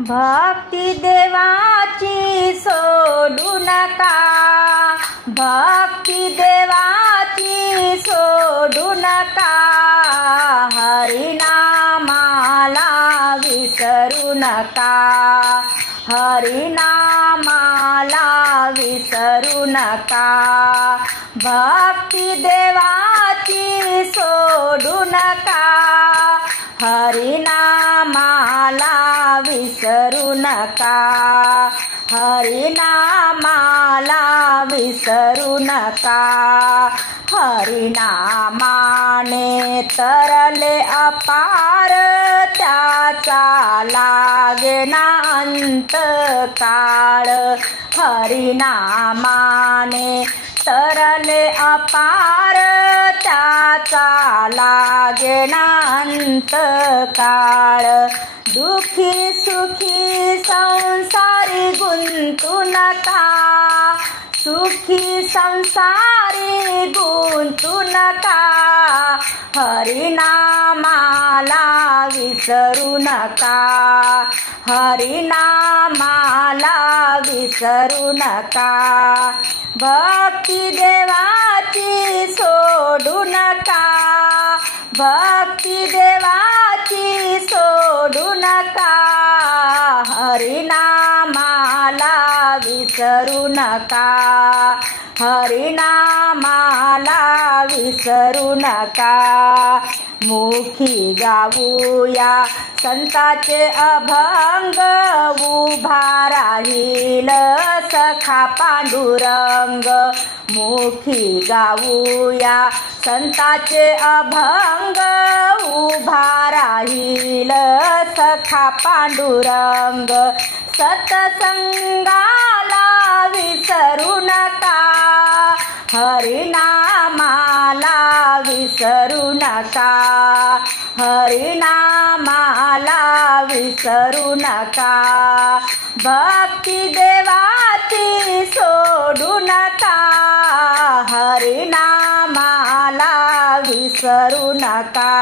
भक्ती देवाची सोडू नका, भक्ती देवाची सोडू नका, हरिनामाला विसरू नका, हरिनामाला विसरू नका, भक्ती देवाची सोडू नका, हरिनामाला विसरू नका, हरिनामाला विसरू नका, हरिनामाने तरले अपार त्याचा लागेना अंतकाळ, हरिनामाने तरले अपार त्याचा लागेना अंतकाळ, दुखी सुखी संसारी गुंतू नका, सुखी संसारी गुंतू नका, हरिनामाला विसरू नका, हरिनामाला विसरू नका, भक्ती देवाची सोडू नका, भक्ती देवाची सोडू नका, हरिनामाला विसरू नका, हरिनामाला विसरू नका, मुखी गाऊया संतांचे अभंग, उभा राहील सखा पांडुरंग, मुखी गाऊया संतांचे अभंग, उभा राहील सखा पांडुरंग, सत्संगाला विसरू नका, हरिनामाला विसरू नका, हरिनामाला विसरू नका, भक्ती देवाची सोडू नका, हरिनामाला विसरू नका,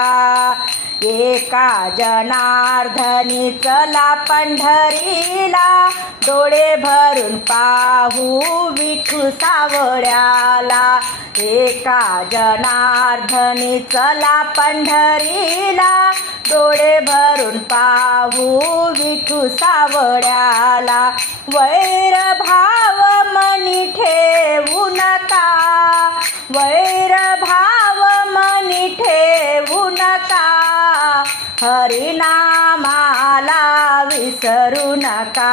एका जनार्दनी चला पंढरीला, डोळे भरून पाहू विठू सावळ्याला, एका जनार्दनी चला पंढरीला, डोळे भरून पाहू विठू सावळ्याला, वैर भाव मनी ठेवू नका, वैर भाव मनी ठेवू नका, हरिनामाला विसरू नका,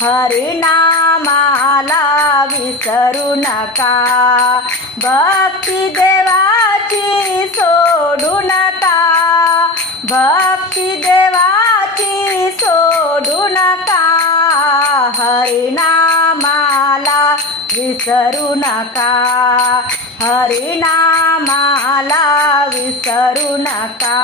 हरिनामाला विसरू नका, भक्ती देवाची सोडू नका, भक्ती देवाची सोडू नका, हरिनामाला विसरू नका, हरिनामाला विसरू नका.